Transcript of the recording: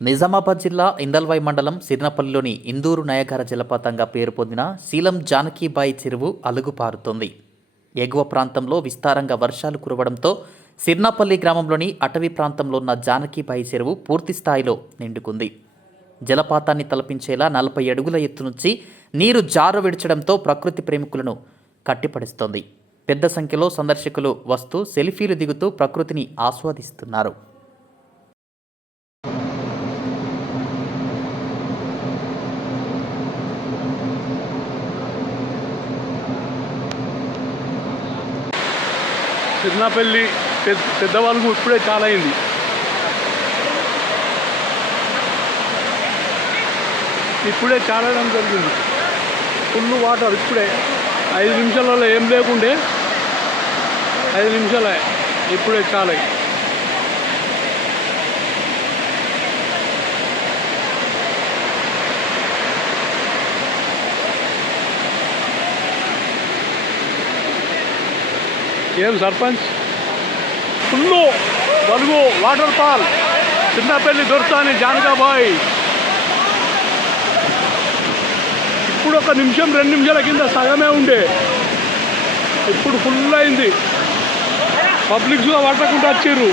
నిజామాబాద్ జిల్లా ఇందల్వాయి మండలం సిరినపల్లిలోని ఇందూరు నయగార జలపాతంగా పేరు పొందిన శీలం జానకీబాయి చెరువు అలుగుపారుతోంది. ఎగువ ప్రాంతంలో విస్తారంగా వర్షాలు కురవడంతో సిర్నాపల్లి గ్రామంలోని అటవీ ప్రాంతంలో ఉన్న జానకీబాయి చెరువు పూర్తి స్థాయిలో నిండుకుంది. జలపాతాన్ని తలపించేలా నలభై అడుగుల ఎత్తు నుంచి నీరు జారు విడిచడంతో ప్రకృతి ప్రేమికులను కట్టిపడిస్తోంది. పెద్ద సంఖ్యలో సందర్శకులు వస్తూ సెల్ఫీలు దిగుతూ ప్రకృతిని ఆస్వాదిస్తున్నారు. చిన్నపల్లి పెద్ద పెద్దవాళ్ళకు ఇప్పుడే చాలా అయింది ఇప్పుడే చాలడం జరిగింది. ఫుల్ వాటర్ ఇప్పుడే. ఐదు నిమిషాలలో ఏం లేకుండే. ఐదు నిమిషాలే. ఇప్పుడే చాలా. ఏం సర్పంచ్? ఫుల్లు బలుగు వాటర్ ఫాల్ చిన్నపల్లి దొరుకుతాను జానకాబాయ్ ఇప్పుడు ఒక నిమిషం రెండు నిమిషాల కింద సగమే ఉండే. ఇప్పుడు ఫుల్ అయింది. పబ్లిక్స్గా పట్టకుండా వచ్చారు.